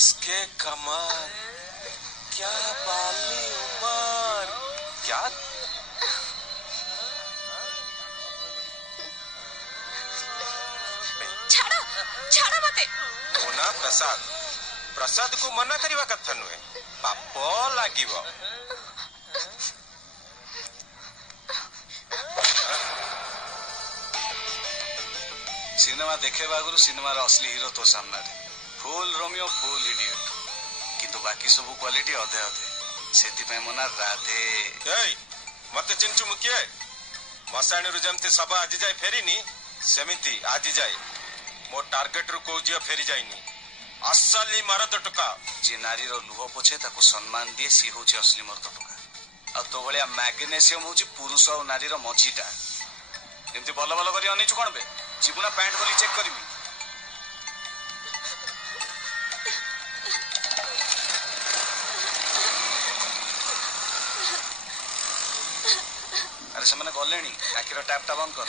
कसके कमर, क्या बाली उमर, क्या छाड़ा छाड़ा मते मोना प्रसाद प्रसाद को मना करवा कथा नुहे पाप लागिवो। सिनेमा देखेबा आगु सिनेमार असली हीरो तो सामना रे फुल रोमियो फुल इडियट किंतु बाकी सब क्वालिटी अधे अधे सेति पे मोना राधे एई मते चिंचु मुकिए मसाणी रु जमती सब आज जाय फेरीनी सेमिति आज जाय मो टार्गेट रु को जिया फेरी जायनी असली मरद टुका जे नारी रो लुह पोछे ताको सम्मान दिए सी होची असली मरद टुका आ तो भलिया मैग्नेशियम होची पुरुष और नारी रो मझीटा एमती बल बल करी अनिचु कोन बे जीवना पैंट खोली चेक करबी अरे से माने गलेनी आखिर टैप टा बंद कर।